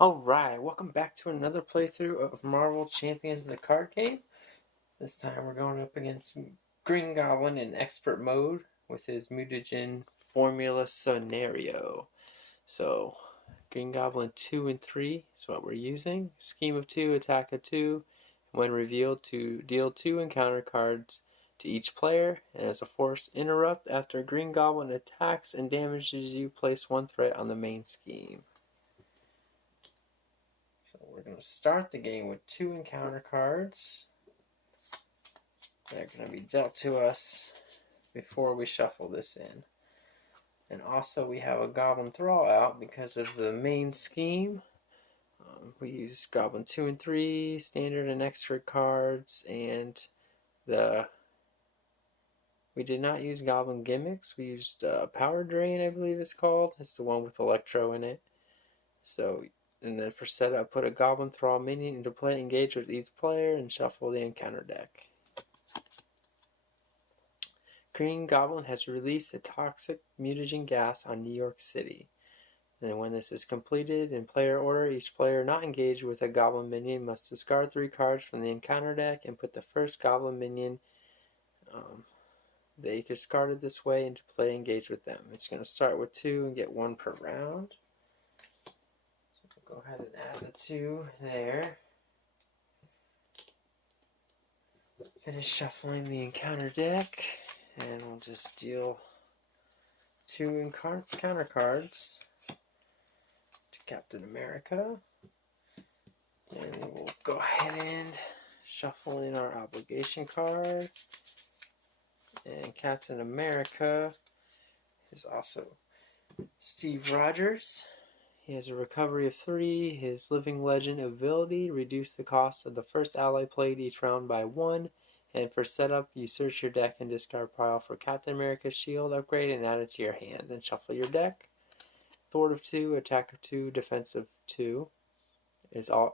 Alright, welcome back to another playthrough of Marvel Champions the card game. This time we're going up against Green Goblin in expert mode with his mutagen formula scenario. So, Green Goblin 2 and 3 is what we're using. Scheme of 2, attack of 2. When revealed, to deal 2 encounter cards to each player. And as a force interrupt, after Green Goblin attacks and damages you, place 1 threat on the main scheme. So we're going to start the game with 2 encounter cards. They're going to be dealt to us before we shuffle this in. And also we have a Goblin Thrall out because of the main scheme. We use Goblin 2 and 3, standard and extra cards, and we did not use Goblin Gimmicks. We used Power Drain, I believe it's called. It's the one with Electro in it. So, and then for setup, put a Goblin Thrall minion into play, engage with each player, and shuffle the encounter deck. Green Goblin has released a toxic mutagen gas on New York City. And when this is completed in player order, each player not engaged with a Goblin minion must discard 3 cards from the encounter deck and put the first Goblin minion they discarded this way into play, engage with them. It's going to start with 2 and get 1 per round. Go ahead and add the 2 there. Finish shuffling the encounter deck, and we'll just deal 2 encounter cards to Captain America. And we'll go ahead and shuffle in our obligation card. And Captain America is also Steve Rogers. He has a recovery of 3. His Living Legend ability, reduce the cost of the first ally played each round by 1. And for setup, you search your deck and discard pile for Captain America's shield upgrade and add it to your hand. Then shuffle your deck. Thwart of 2, attack of 2, defense of 2.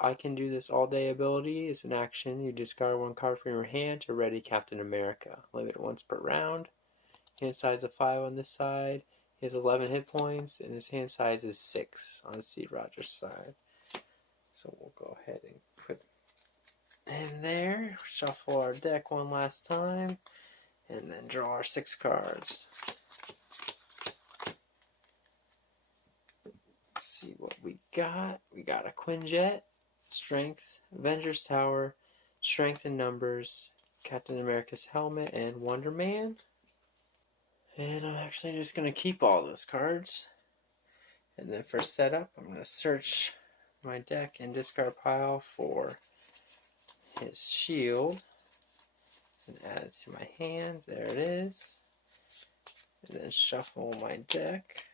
I can do this all day ability is an action. You discard 1 card from your hand to ready Captain America. Limit once per round. Hand size of 5 on this side. He has 11 hit points, and his hand size is 6 on Steve Rogers' side. So we'll go ahead and put in there, shuffle our deck one last time, and then draw our 6 cards. Let's see what we got. We got a Quinjet, Strength, Avengers Tower, Strength in Numbers, Captain America's Helmet, and Wonder Man. And I'm actually just going to keep all those cards. And then for setup, I'm going to search my deck and discard pile for his shield. And add it to my hand. There it is. And then shuffle my deck.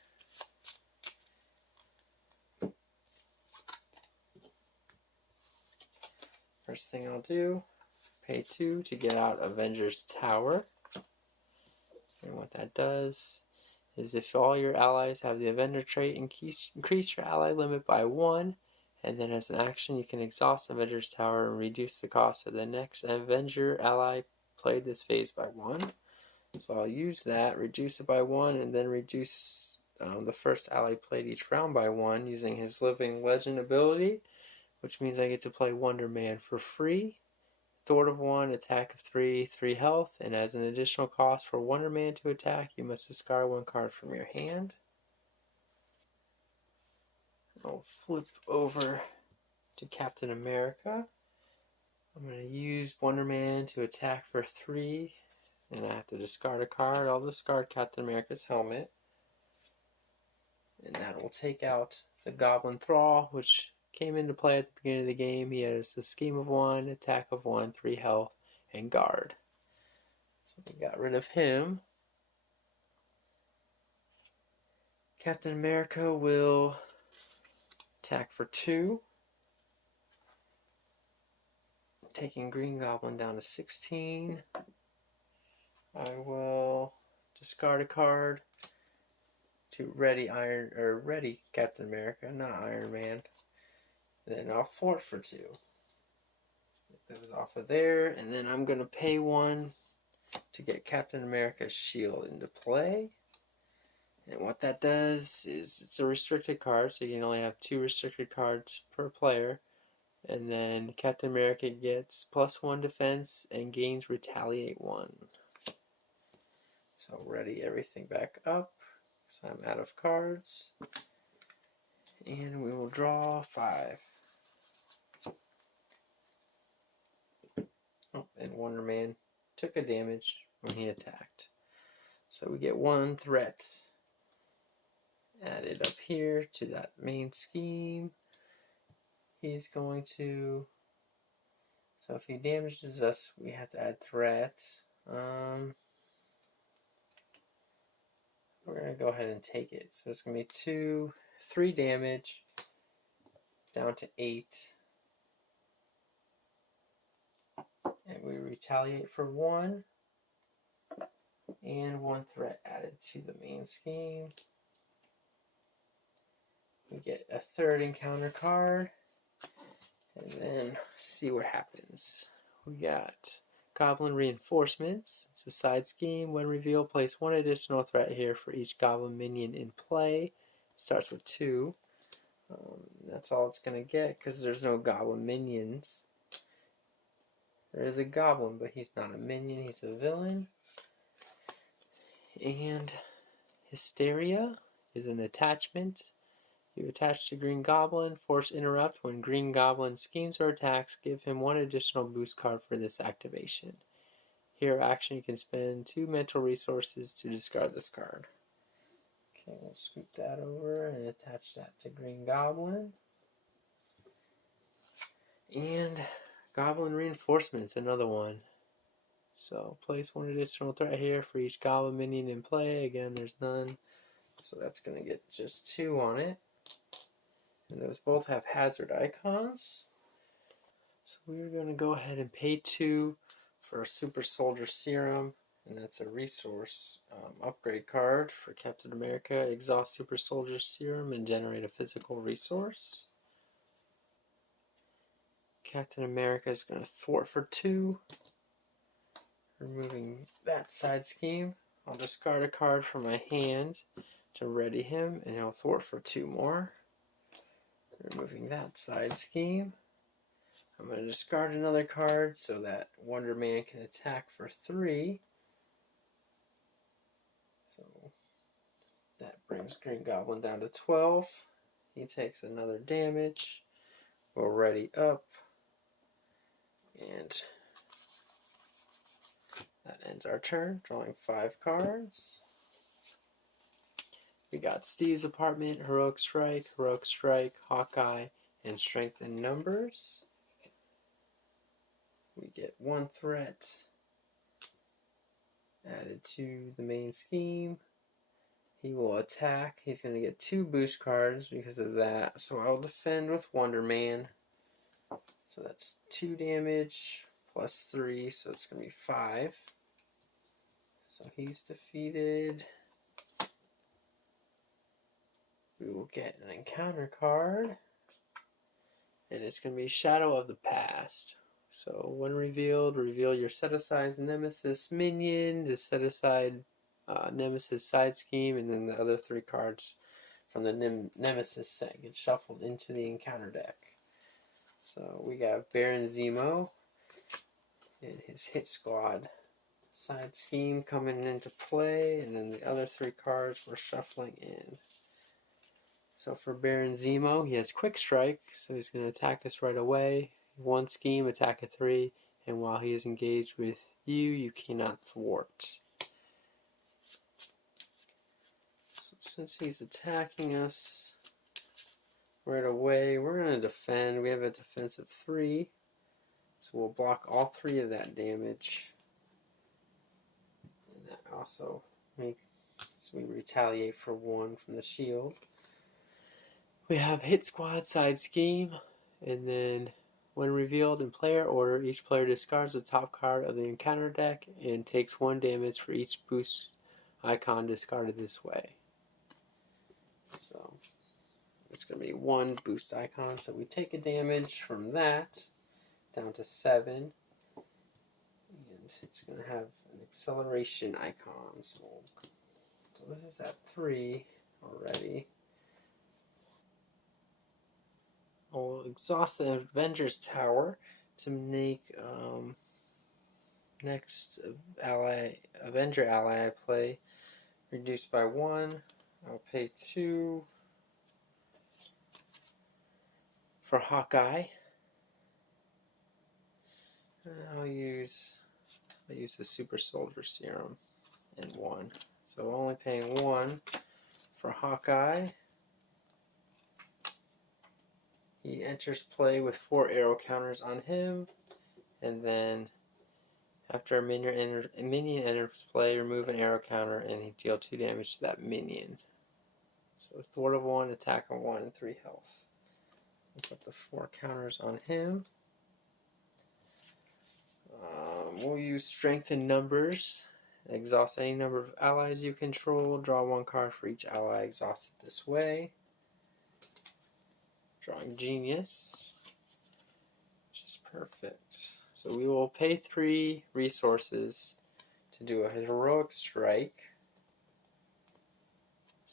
First thing I'll do, pay 2 to get out Avengers Tower. And what that does is if all your allies have the Avenger trait, increase your ally limit by 1. And then as an action, you can exhaust Avengers Tower and reduce the cost of the next Avenger ally played this phase by 1. So I'll use that, reduce it by 1, and then reduce the first ally played each round by 1 using his Living Legend ability, which means I get to play Wonder Man for free. Thwart of 1, attack of 3, 3 health, and as an additional cost for Wonder Man to attack, you must discard 1 card from your hand. I'll flip over to Captain America. I'm going to use Wonder Man to attack for 3, and I have to discard a card. I'll discard Captain America's helmet, and that will take out the Goblin Thrall, which came into play at the beginning of the game. He has a scheme of 1, attack of 1, 3 health, and guard. So we got rid of him. Captain America will attack for 2, taking Green Goblin down to 16. I will discard a card to ready Captain America, not Iron Man. Then I'll thwart for 2. Get those off of there, and then I'm going to pay 1 to get Captain America's shield into play. And what that does is it's a restricted card, so you can only have 2 restricted cards per player. And then Captain America gets +1 defense and gains Retaliate 1. So ready everything back up. So I'm out of cards. And we will draw 5. Oh, and Wonder Man took a damage when he attacked. So we get 1 threat added up here to that main scheme. He's going to... So if he damages us, we have to add threat. We're going to go ahead and take it. So it's going to be 3 damage down to 8. And we retaliate for 1. And 1 threat added to the main scheme. We get a 3rd encounter card. And then see what happens. We got Goblin Reinforcements. It's a side scheme. When revealed, place 1 additional threat here for each Goblin minion in play. Starts with 2. That's all it's going to get because there's no Goblin minions. There is a Goblin, but he's not a minion. He's a villain. And Hysteria is an attachment. You attach to Green Goblin, force interrupt. When Green Goblin schemes or attacks, give him 1 additional boost card for this activation. Hero action, you can spend 2 mental resources to discard this card. Okay, we'll scoop that over and attach that to Green Goblin. And Goblin Reinforcements, another one. So place 1 additional threat here for each Goblin minion in play. Again, there's none. So that's going to get just 2 on it. And those both have hazard icons. So we're going to go ahead and pay 2 for a Super Soldier Serum. And that's a resource upgrade card for Captain America. Exhaust Super Soldier Serum and generate a physical resource. Captain America is going to thwart for 2. Removing that side scheme. I'll discard a card from my hand to ready him, and he'll thwart for 2 more. Removing that side scheme. I'm going to discard another card so that Wonder Man can attack for 3. So that brings Green Goblin down to 12. He takes another damage. We'll ready up. And that ends our turn, drawing 5 cards. We got Steve's Apartment, Heroic Strike, Hawkeye, and Strength in Numbers. We get 1 threat added to the main scheme. He will attack. He's going to get 2 boost cards because of that. So I'll defend with Wonder Man. So that's 2 damage plus 3, so it's going to be 5. So he's defeated. We will get an encounter card, and it's going to be Shadow of the Past. So when revealed, reveal your set-aside Nemesis minion, the set-aside Nemesis side scheme, and then the other 3 cards from the Nemesis set get shuffled into the encounter deck. So we got Baron Zemo and his Hit Squad side scheme coming into play, and then the other 3 cards we're shuffling in. So for Baron Zemo, he has Quick Strike, so he's going to attack us right away. 1 scheme, attack at 3, and while he is engaged with you, you cannot thwart. So since he's attacking us right away, we're going to defend. We have a defense of 3, so we'll block all 3 of that damage. And that also makes we retaliate for 1 from the shield. We have Hit Squad side scheme, and then when revealed in player order, each player discards the top card of the encounter deck and takes 1 damage for each boost icon discarded this way. So it's going to be 1 boost icon, so we take a damage from that down to 7, and it's going to have an acceleration icon, so we'll So this is at 3 already. I'll exhaust the Avengers Tower to make next Avenger ally I play reduced by 1. I'll pay 2 for Hawkeye. And I'll use the Super Soldier Serum and 1. So only paying 1 for Hawkeye. He enters play with 4 arrow counters on him, and then after a minion enters play, remove an arrow counter and he deal 2 damage to that minion. So thwart of 1, attack of 1, and 3 health. Let's put the 4 counters on him. We'll use strength in numbers. Exhaust any number of allies you control. Draw 1 card for each ally exhausted this way. Drawing Genius, which is perfect. So we will pay 3 resources to do a heroic strike.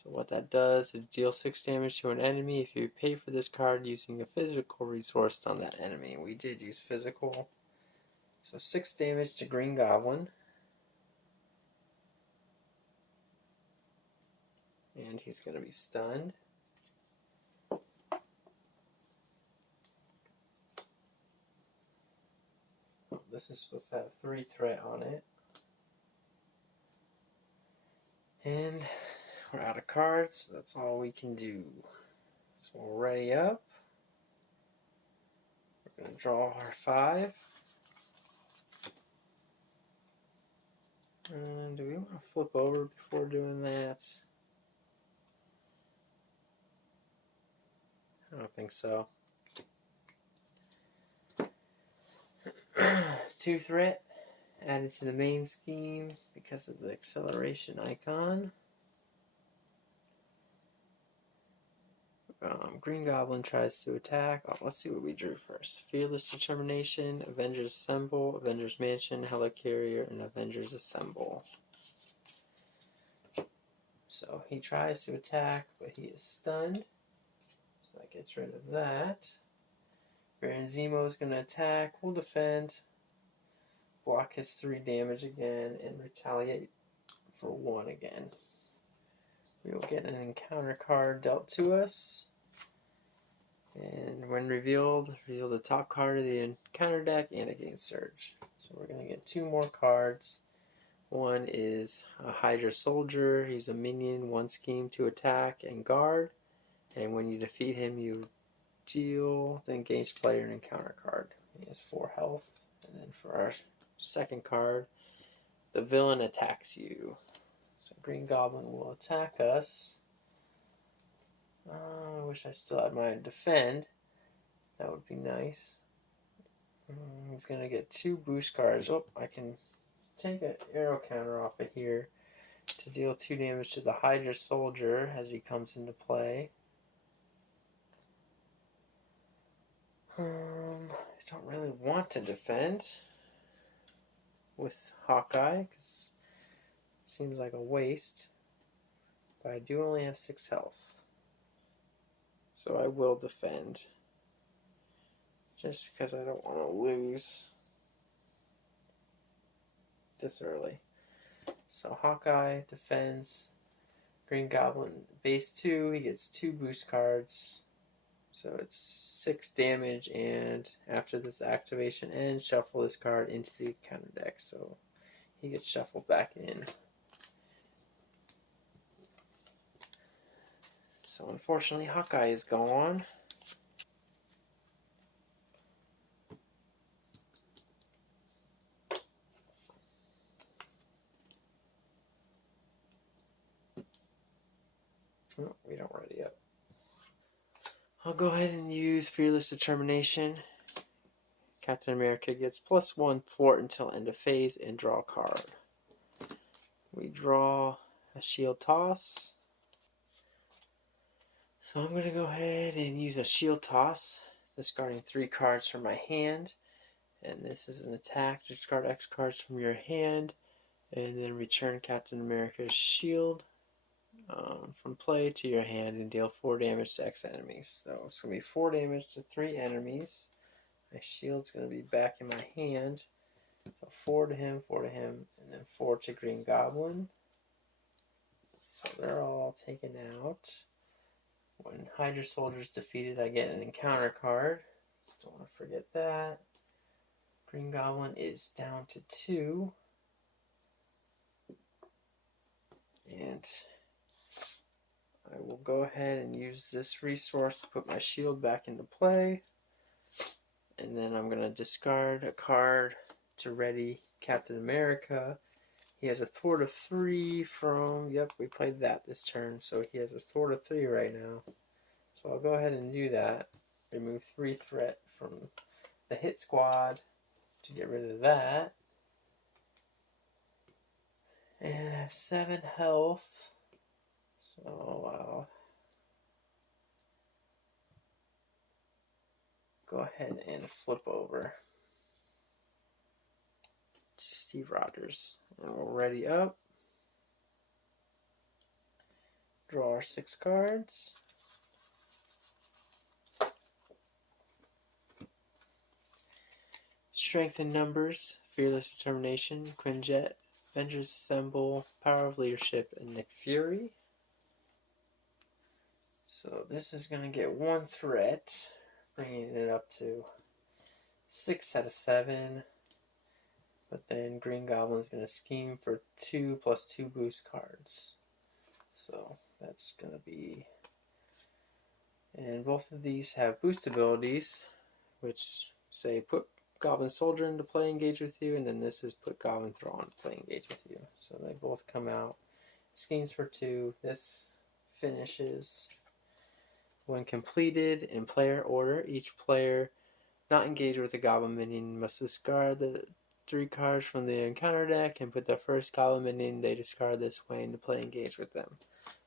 So what that does is deal 6 damage to an enemy if you pay for this card using a physical resource on that enemy. We did use physical. So 6 damage to Green Goblin. And he's going to be stunned. Oh, this is supposed to have 3 threat on it. And we're out of cards, so that's all we can do. So we'll ready up. We're going to draw our 5. And do we want to flip over before doing that? I don't think so. 2 threat added to the main scheme because of the acceleration icon. Green Goblin tries to attack. Oh, let's see what we drew first. Fearless Determination, Avengers Assemble, Avengers Mansion, Helicarrier, and Avengers Assemble. So he tries to attack, but he is stunned. So that gets rid of that. Baron Zemo is going to attack. We'll defend. Block his 3 damage again and retaliate for 1 again. We will get an encounter card dealt to us. And when revealed, reveal the top card of the encounter deck and a gain surge. So we're going to get 2 more cards. One is a Hydra Soldier. He's a minion, 1 scheme to attack and guard. And when you defeat him, you deal the engaged player an encounter card. He has 4 health. And then for our second card, the villain attacks you. So Green Goblin will attack us. I wish I still had my defend. That would be nice. He's going to get 2 boost cards. Oh, I can take an arrow counter off of here to deal 2 damage to the Hydra Soldier as he comes into play. I don't really want to defend with Hawkeye because it seems like a waste. But I do only have 6 health. So I will defend. Just because I don't want to lose this early. So Hawkeye defends. Green Goblin base 2. He gets 2 boost cards. So it's 6 damage, and after this activation ends, shuffle this card into the counter deck. So he gets shuffled back in. So unfortunately, Hawkeye is gone. Oh, we don't ready up. I'll go ahead and use Fearless Determination. Captain America gets +1 thwart until end of phase and draw a card. We draw a shield toss. So I'm going to go ahead and use a shield toss, discarding 3 cards from my hand. And this is an attack. Discard X cards from your hand and then return Captain America's shield from play to your hand and deal 4 damage to X enemies. So it's going to be 4 damage to 3 enemies. My shield's going to be back in my hand. So 4 to him, and then 4 to Green Goblin. So they're all taken out. When Hydra Soldier is defeated, I get an encounter card. Don't want to forget that. Green Goblin is down to 2. And I will go ahead and use this resource to put my shield back into play. And then I'm going to discard a card to ready Captain America. He has a thwart of 3 from, yep, we played that this turn, so he has a thwart of 3 right now. So I'll go ahead and do that. Remove 3 threat from the hit squad to get rid of that. And I have 7 health. So I'll go ahead and flip over to Steve Rogers. And we'll ready up. Draw our 6 cards. Strength in Numbers, Fearless Determination, Quinjet, Avengers Assemble, Power of Leadership, and Nick Fury. So this is going to get 1 threat, bringing it up to 6 out of 7. But then Green Goblin's going to scheme for 2 plus 2 boost cards. So that's going to be... And both of these have boost abilities, which say put Goblin Soldier into play, engage with you, and then this is put Goblin Thrall into play, engage with you. So they both come out. Schemes for 2. This finishes when completed in player order. Each player not engaged with a Goblin minion must discard the 3 cards from the encounter deck and put the first Goblin minion they discard this way into play, engage with them.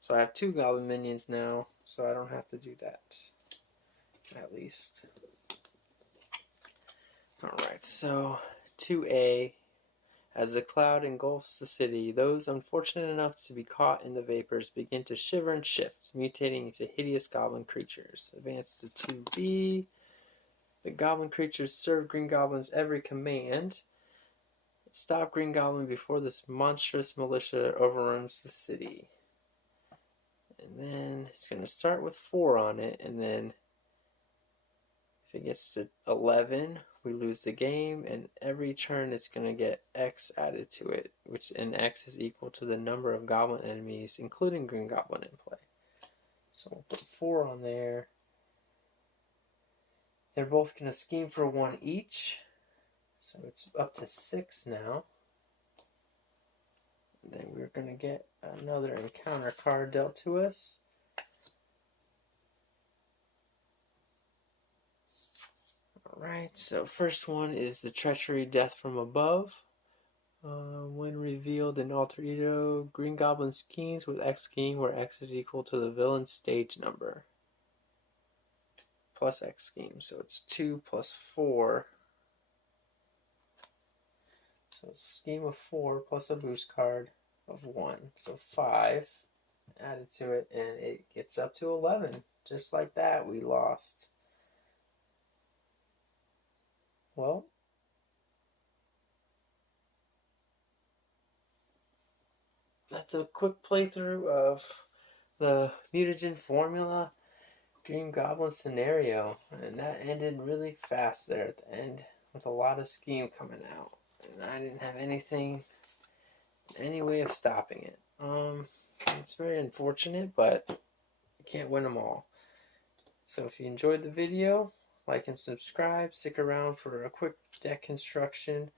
So I have 2 Goblin minions now, so I don't have to do that, at least. Alright, so 2A. As the cloud engulfs the city, those unfortunate enough to be caught in the vapors begin to shiver and shift, mutating into hideous goblin creatures. Advance to 2B. The goblin creatures serve Green Goblin's every command. Stop Green Goblin before this monstrous militia overruns the city. And then it's going to start with 4 on it, and then if it gets to 11, we lose the game, and every turn it's going to get X added to it, and X is equal to the number of goblin enemies, including Green Goblin, in play. So we'll put 4 on there. They're both going to scheme for 1 each, so it's up to 6 now. And then we're going to get another encounter card dealt to us. Alright, so first one is the Treachery Death from Above. When revealed in Alter Ego, Green Goblin schemes with X scheme where X is equal to the villain's stage number. Plus X scheme, so it's 2 plus 4. So it's a scheme of 4 plus a boost card of 1. So 5 added to it, and it gets up to 11. Just like that, we lost. Well, that's a quick playthrough of the mutagen formula Green Goblin scenario, and that ended really fast there at the end with a lot of scheme coming out, and I didn't have any way of stopping it. It's very unfortunate, but you can't win them all. So if you enjoyed the video, like and subscribe. Stick around for a quick deck construction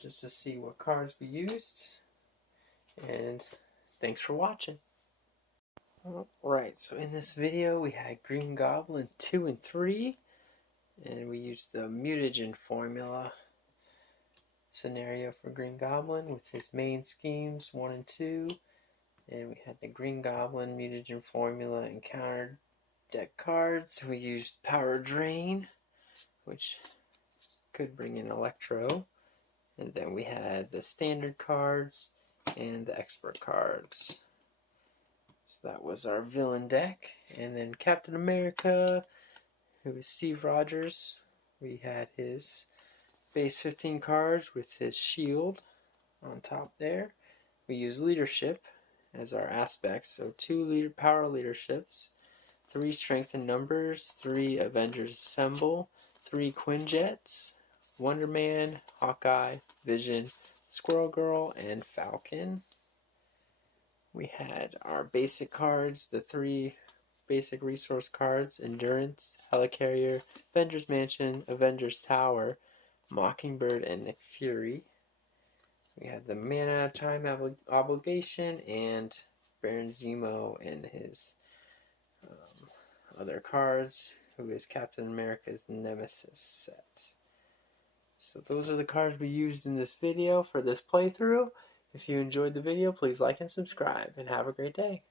just to see what cards we used. And thanks for watching. Alright, so in this video we had Green Goblin 2 and 3, and we used the mutagen formula scenario for Green Goblin with his main schemes 1 and 2, and we had the Green Goblin mutagen formula and counter deck cards. We used Power Drain, which could bring in Electro, and then we had the standard cards and the expert cards. that was our villain deck. And then Captain America, who is Steve Rogers. We had his base 15 cards with his shield on top there. We use leadership as our aspects, so 2 power leaderships, 3 strength in numbers, 3 Avengers Assemble, 3 Quinjets, Wonder Man, Hawkeye, Vision, Squirrel Girl, and Falcon. We had our basic cards, the 3 basic resource cards: Endurance, Helicarrier, Avengers Mansion, Avengers Tower, Mockingbird, and Nick Fury. We had the Man Out of Time Obligation and Baron Zemo and his other cards, who is Captain America's Nemesis set. So those are the cards we used in this video for this playthrough. If you enjoyed the video, please like and subscribe, and have a great day.